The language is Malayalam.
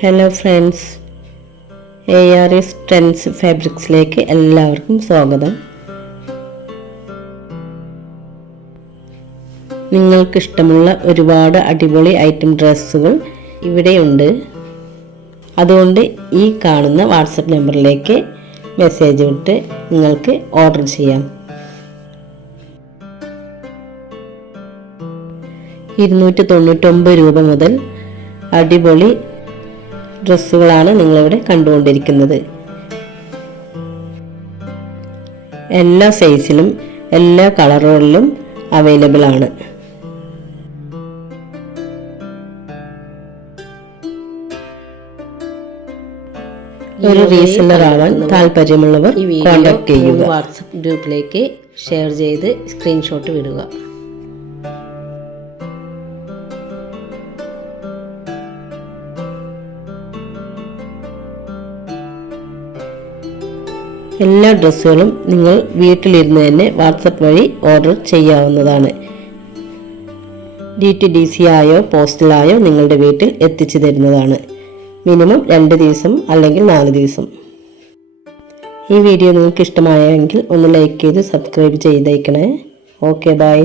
ഹലോ ഫ്രണ്ട്സ്, ARS ട്രെൻഡ്സ് ഫാബ്രിക്സിലേക്ക് എല്ലാവർക്കും സ്വാഗതം. നിങ്ങൾക്കിഷ്ടമുള്ള ഒരുപാട് അടിപൊളി ഐറ്റം ഡ്രസ്സുകൾ ഇവിടെയുണ്ട്. അതുകൊണ്ട് ഈ കാണുന്ന വാട്സപ്പ് നമ്പറിലേക്ക് മെസ്സേജ് വിട്ട് നിങ്ങൾക്ക് ഓർഡർ ചെയ്യാം. 299 രൂപ മുതൽ അടിപൊളി ഡ്രസ്സുകളാണ് നിങ്ങളിവിടെ കണ്ടുകൊണ്ടിരിക്കുന്നത്. എല്ലാ സൈസിലും എല്ലാ കളറുകളിലും അവൈലബിൾ ആണ്. ഒരു റീസെല്ലർ ആവാൻ താല്പര്യമുള്ളവർ കോൺടാക്ട് ചെയ്യുക. വാട്സപ്പ് ഗ്രൂപ്പിലേക്ക് ഷെയർ ചെയ്ത് സ്ക്രീൻഷോട്ട് വിടുക. എല്ലാ ഡ്രസ്സുകളും നിങ്ങൾ വീട്ടിലിരുന്ന് തന്നെ വാട്സപ്പ് വഴി ഓർഡർ ചെയ്യാവുന്നതാണ്. DTDC ആയോ പോസ്റ്റലായോ നിങ്ങളുടെ വീട്ടിൽ എത്തിച്ചു തരുന്നതാണ്. മിനിമം 2 ദിവസം അല്ലെങ്കിൽ 4 ദിവസം. ഈ വീഡിയോ നിങ്ങൾക്ക് ഇഷ്ടമായെങ്കിൽ ഒന്ന് ലൈക്ക് ചെയ്ത് സബ്സ്ക്രൈബ് ചെയ്തേക്കണേ. Okay, by.